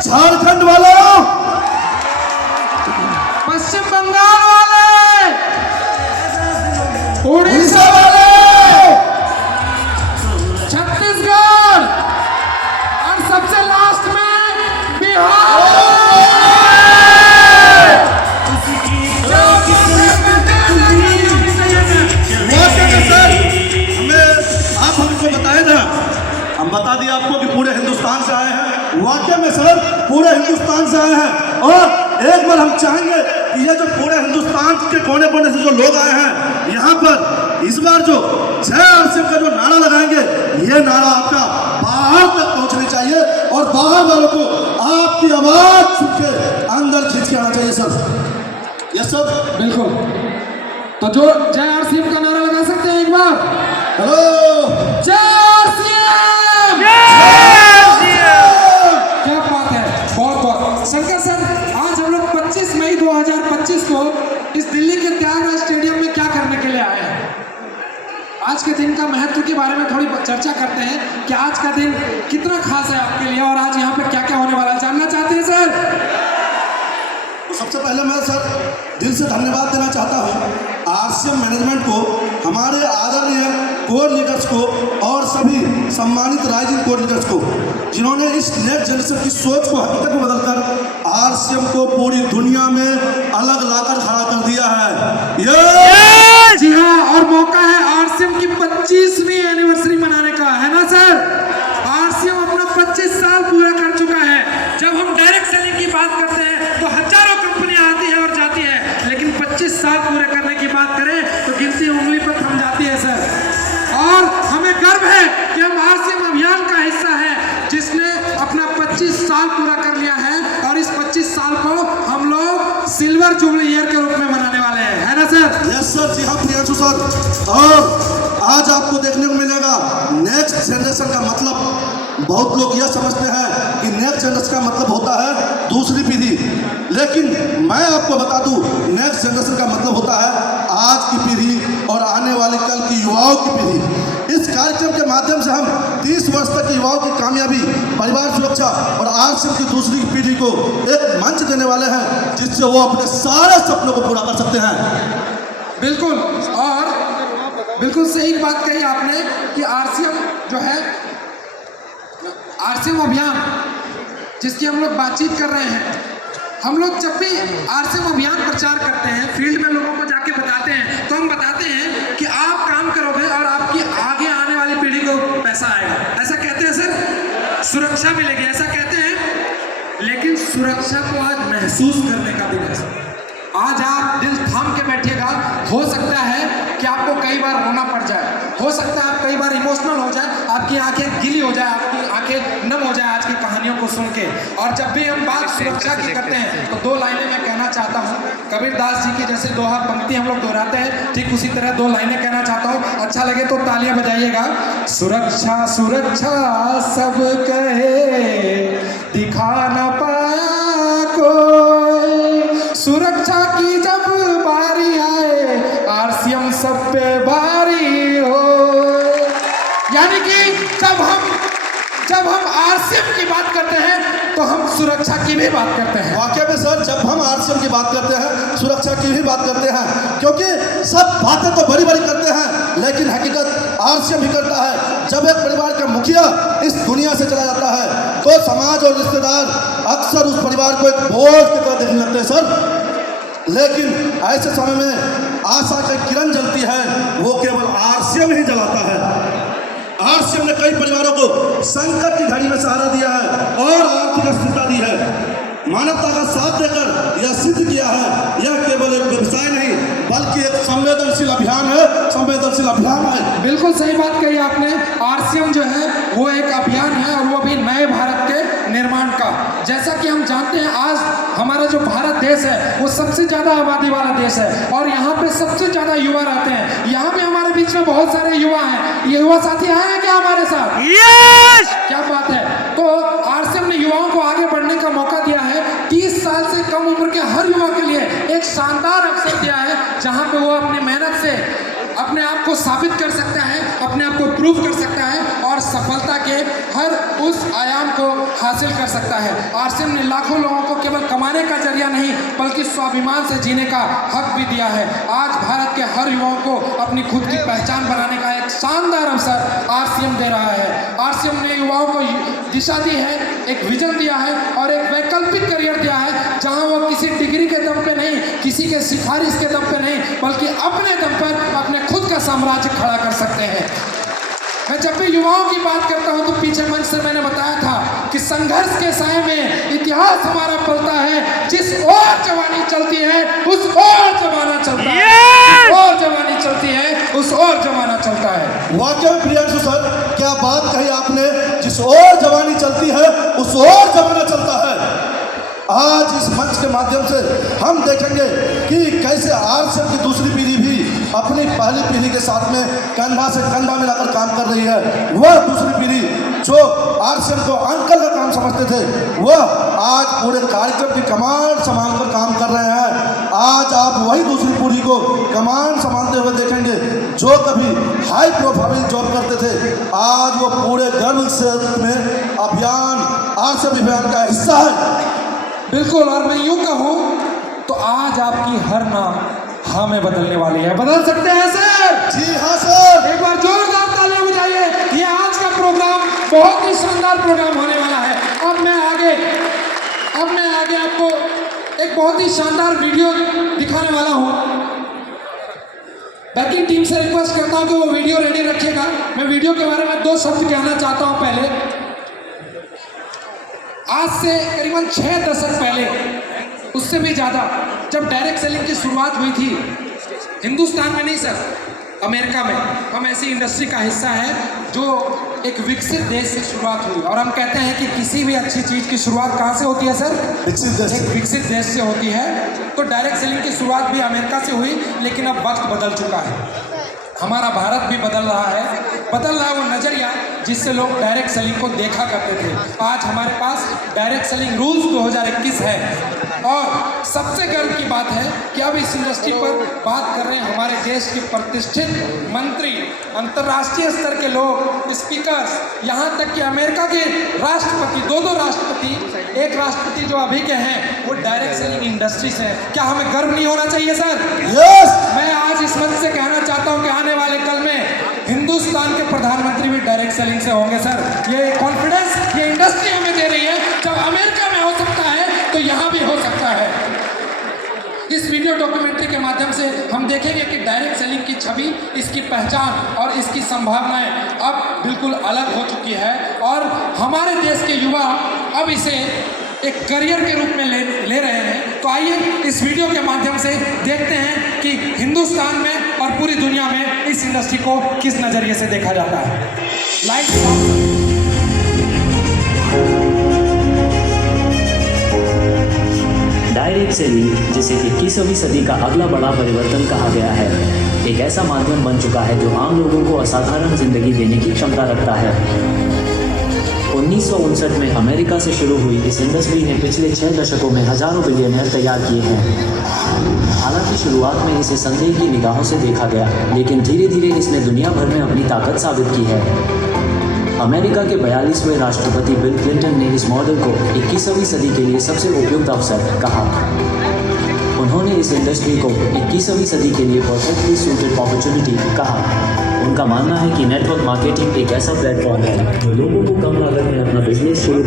झारखंड वालों, पश्चिम बंगाल वाले, उड़ीसा वाले, छत्तीसगढ़ और सबसे लास्ट में बिहार। हम बता दिया आपको कि पूरे हिंदुस्तान से आए हैं। वाकई में सर पूरे हिंदुस्तान से आए हैं। और एक बार हम चाहेंगे कि ये जो पूरे हिंदुस्तान के कोने कोने से जो लोग आए हैं यहाँ पर, इस बार जो जय आरसीएम का जो नारा लगाएंगे, ये नारा आपका बाहर तक पहुँचनी चाहिए और बाहर वालों को आपकी आवाज सुन के अंदर खींच के आना चाहिए सर। यस सर, बिल्कुल। तो जो जय आरसीएम का नारा लगा सकते हैं एक बार? हेलो, जय आरसीएम! क्या बात है, बहुत बहुत। शंकर सर, आज हम लोग 25 मई 2025 को इस दिल्ली के त्यागराज स्टेडियम में क्या करने के लिए आए हैं? आज के दिन का महत्व के बारे में थोड़ी चर्चा करते हैं कि आज का दिन कितना खास है आपके लिए और आज यहाँ पे क्या क्या होने वाला है, जानना चाहते हैं सर? तो सबसे पहले मैं सर दिल से धन्यवाद देना चाहता हूँ आरसीएम मैनेजमेंट को, हमारे आदरणीय कोर लीडर्स को और सभी सम्मानित राइजिंग कोर लीडर्स को, जिन्होंने इस नेक्स्ट जनरेशन की सोच को हकीकत में बदलकर आरसीएम को पूरी दुनिया में अलग लाकर खड़ा कर दिया है। जी हाँ, और मौका है आरसीएम की 25वीं एनिवर्सरी मनाने का, है ना सर? आरसीएम अपना 25 साल पूरा कर चुका है। जब हम डायरेक्ट सेलिंग की बात करते हैं तो हजारों कंपनियां आती है और जाती है, लेकिन 25 साल पूरे करने की बात करें तो गिनती उंगली पर थम जाती है सर। और हमें गर्व है कि हम आरसीएम अभियान का हिस्सा है जिसने अपना 25 साल पूरा कर लिया है और इस 25 साल को हम लोग सिल्वर जुबली ईयर के रूप में मनाने वाले हैं, है ना सर? यस सर, जी हाँ प्रियांशु सर। और आज आपको देखने को मिलेगा नेक्स्ट जनरेशन का मतलब, बहुत लोग यह समझते हैं कि नेक्स्ट जनरेशन का मतलब होता है दूसरी पीढ़ी, लेकिन मैं आपको बता दूं नेक्स्ट जनरेशन का मतलब होता है आज की पीढ़ी और आने वाली कल की युवाओं की पीढ़ी। इस कार्यक्रम के माध्यम से हम 30 वर्ष तक के युवाओं की कामयाबी, परिवार सुरक्षा और आरसीएम की दूसरी पीढ़ी को एक मंच देने वाले हैं जिससे वो अपने सारे सपनों को पूरा कर सकते हैं। बिल्कुल, और बिल्कुल सही बात कही आपने कि आरसीएम जो है, आरसीएम अभियान जिसकी हम लोग बातचीत कर रहे हैं, हम लोग जब भी आरसीएम अभियान प्रचार करते हैं, फील्ड में लोगों को जाके बताते हैं, तो हम बताते हैं कि आप काम करोगे और आपकी आगे आने वाली पीढ़ी को पैसा आएगा, ऐसा कहते हैं सर, सुरक्षा मिलेगी, ऐसा कहते हैं। लेकिन सुरक्षा को आज महसूस करने का दिन है। आज आप दिल थाम के बैठिएगा, हो सकता है कि आपको कई बार रोना पड़ जाए, हो सकता है आप कई बार इमोशनल हो जाए, आपकी आंखें गीली हो जाए, आपकी आंखें नम हो जाए आज की कहानियों को सुन के। और जब भी हम बात सुरक्षा की करते हैं तो 2 लाइनें मैं कहना चाहता हूँ। कबीरदास जी की जैसे दोहा पंक्ति हम लोग दोहराते हैं, ठीक उसी तरह 2 लाइनें कहना चाहता हूँ। अच्छा लगे तो तालियां बजाइएगा। सुरक्षा सुरक्षा सब कहे, दिखा न पाया कोई, सुरक्षा की जब बारी आए, आरसीएम सब पे भारी हो। यानी कि जब हम आरसीएम की बात करते हैं तो हम सुरक्षा की भी बात करते हैं। वाकई में सर, जब हम आरसीएम की बात करते हैं सुरक्षा की भी बात करते हैं, क्योंकि सब बातें तो बड़ी बड़ी करते हैं लेकिन हकीकत आरसीएम ही करता है। जब एक परिवार का मुखिया इस दुनिया से चला जाता है तो समाज और रिश्तेदार अक्सर उस परिवार को एक बोझ की तरह देखने लगते हैं सर, लेकिन ऐसे समय में आशा की किरण जलती है, वो केवल आरसीएम ही जलाता है। आरसीएम ने कई परिवारों को संकट की घड़ी में सहारा दिया है और आर्थिक स्थिरता दी है। मानवता का साथ देकर यह सिद्ध किया है यह केवल एक व्यवसाय नहीं बल्कि एक संवेदनशील अभियान है, संवेदनशील अभियान है। बिल्कुल सही बात कही आपने। आरसीएम जो है वो एक अभियान है और वो भी नए भारत के निर्माण का। जैसा कि हम जानते हैं आज हमारा जो भारत देश है वो सबसे ज़्यादा आबादी वाला देश है और यहाँ पे सबसे ज़्यादा युवा रहते हैं। यहाँ पे हमारे बीच में बहुत सारे युवा हैं। ये युवा साथी आए हैं क्या हमारे साथ? यस! क्या बात है। तो आरसीएम ने युवाओं को आगे बढ़ने का मौका दिया है। 30 साल से कम उम्र के हर युवा के लिए एक शानदार अवसर दिया है जहाँ पे वो अपनी मेहनत से अपने आप को साबित कर सकता है, अपने आप को प्रूव कर सकता है और और सफलता के हर उस आयाम को हासिल कर सकता है। आरसीएम ने लाखों लोगों को केवल कमाने का जरिया नहीं बल्कि स्वाभिमान से जीने का हक भी दिया है। आज भारत के हर युवाओं को अपनी खुद की पहचान बनाने का एक शानदार अवसर आरसीएम दे रहा है। आरसीएम ने युवाओं को दिशा दी है, एक विजन दिया है और एक वैकल्पिक करियर दिया है जहां वो किसी डिग्री के दम पे नहीं, किसी के सिफारिश के दम पे नहीं बल्कि अपने दम पर अपने खुद का साम्राज्य खड़ा कर सकते हैं। मैं जब भी युवाओं की बात करता हूं तो पीछे मंच से मैंने बताया था कि संघर्ष के साए में इतिहास हमारा पलता है। जिस ओर जवानी चलती है उस ओर जमाना चलता है, जिस ओर जवानी चलती है उस ओर जमाना चलता है। वाकई में प्रियांशु सर, क्या बात कही आपने, जिस ओर जवानी चलती है उस ओर जमाना चलता है। आज इस मंच के माध्यम से हम देखेंगे कि कैसे आरसीएम की दूसरी पीढ़ी भी अपनी पहली पीढ़ी के साथ में कंधा से कंधा मिलाकर काम कर रही है। वह दूसरी पीढ़ी जो आरसीएम को अंकल का काम समझते थे वह आज पूरे कार्यक्रम की कमान संभालकर काम कर रहे हैं। आज आप वही दूसरी पीढ़ी को कमान संभालते हुए देखेंगे जो कभी हाई प्रोफाइल जॉब करते थे, आज वो पूरे गर्व से में अभियान आरसीएम अभियान का हिस्सा है। बिल्कुल, और मैं यूं कहूं तो आज आपकी हर नाम हाँ में बदलने वाली है। बदल सकते हैं सर? जी हाँ सर, एक बार जोरदार तालियां बजाइए। ये आज का प्रोग्राम बहुत ही शानदार प्रोग्राम होने वाला है। अब मैं आगे आपको एक बहुत ही शानदार वीडियो दिखाने वाला हूं। बैकिंग टीम से रिक्वेस्ट करता हूं कि वो वीडियो रेडी रखिएगा। मैं वीडियो के बारे में 2 शब्द कहना चाहता हूं। पहले, आज से करीबन 6 दशक पहले, उससे भी ज़्यादा, जब डायरेक्ट सेलिंग की शुरुआत हुई थी हिंदुस्तान में नहीं सर, अमेरिका में, हम ऐसी इंडस्ट्री का हिस्सा है जो एक विकसित देश से शुरुआत हुई। और हम कहते हैं कि किसी भी अच्छी चीज़ की शुरुआत कहाँ से होती है सर? विकसित देश, एक विकसित देश से होती है। तो डायरेक्ट सेलिंग की शुरुआत भी अमेरिका से हुई, लेकिन अब वक्त बदल चुका है। हमारा भारत भी बदल रहा है वो नज़रिया जिससे लोग डायरेक्ट सेलिंग को देखा करते थे। आज हमारे पास डायरेक्ट सेलिंग रूल्स 2021 है और सबसे गर्व की बात है कि अब इस इंडस्ट्री पर बात कर रहे हैं हमारे देश के प्रतिष्ठित मंत्री, अंतर्राष्ट्रीय स्तर के लोग, स्पीकर्स, यहाँ तक कि अमेरिका के राष्ट्रपति, 2 राष्ट्रपति, एक राष्ट्रपति जो अभी के हैं वो डायरेक्ट सेलिंग इंडस्ट्री से हैं। क्या हमें गर्व नहीं होना चाहिए सर? यस। मैं आज इस मंच से कहना चाहता हूँ कि आने वाले कल में हिंदुस्तान के प्रधानमंत्री भी डायरेक्ट सेलिंग से होंगे सर। ये कॉन्फिडेंस ये इंडस्ट्री हमें दे रही है। जब अमेरिका में हो सकता है तो यहाँ भी हो सकता है। इस वीडियो डॉक्यूमेंट्री के माध्यम से हम देखेंगे कि डायरेक्ट सेलिंग की छवि, इसकी पहचान और इसकी संभावनाएं अब बिल्कुल अलग हो चुकी है और हमारे देश के युवा अब इसे एक करियर के रूप में ले रहे हैं। तो आइए इस वीडियो के माध्यम से देखते हैं कि हिंदुस्तान में और पूरी दुनिया में इस इंडस्ट्री को किस नज़रिए से देखा जाता है। डायरेक्ट सेलिंग, जिसे 21वीं सदी का अगला बड़ा परिवर्तन कहा गया है, एक ऐसा माध्यम बन चुका है जो आम लोगों को असाधारण जिंदगी देने की क्षमता रखता है। 1959 में अमेरिका से शुरू हुई इस इंडस्ट्री ने पिछले 6 दशकों में हजारों बिलियनियर तैयार किए हैं। हालांकि शुरुआत में इसे संदेह की निगाहों से देखा गया, लेकिन धीरे धीरे इसने दुनिया भर में अपनी ताकत साबित की है। अमेरिका के 42वें राष्ट्रपति बिल क्लिंटन ने इस मॉडल को 21वीं सदी के लिए सबसे उपयुक्त अवसर कहा। उन्होंने इस इंडस्ट्री को 21वीं सदी के लिए परफेक्टली सूटेड अपॉर्चुनिटी कहा। उनका मानना है कि नेटवर्क मार्केटिंग एक ऐसा प्लेटफॉर्म है जो लोगों को कम लागत में अपना बिजनेस शुरू